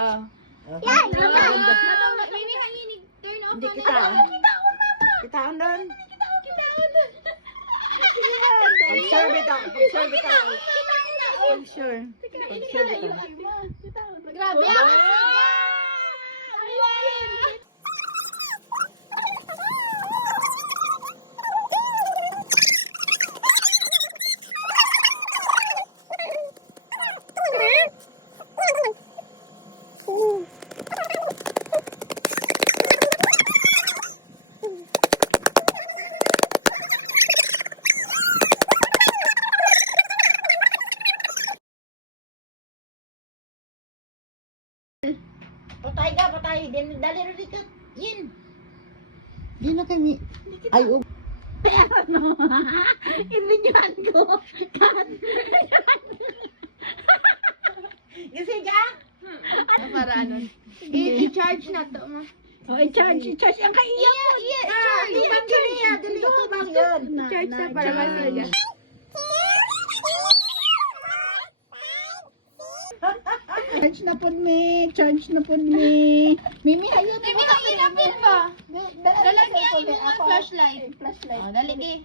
Oh. Yan! Mimi, hanginig. Turn off. Hindi kita. Kitaon doon. Pag-sure bitaw. Pag-sure bitaw. Pag-sure. Pag-sure bitaw. Grabe ako. Patay ka, patay. Dali rin ka. Yin. Di na kami. Ay, Ano? Ibigyan ko. Kasi ka? Ano para ano? I-charge na to, ma. Oh, i-charge ang kaiyak. I-charge. I-charge niya. Dali ito bang yun? I-charge na para masiga. Charge na po ni. Charge na po ni. Mimi, hayop. Mimi, hanginapin ba? Dalagi Dalagi ang imong flashlight. Flashlight. Oh, dalagi.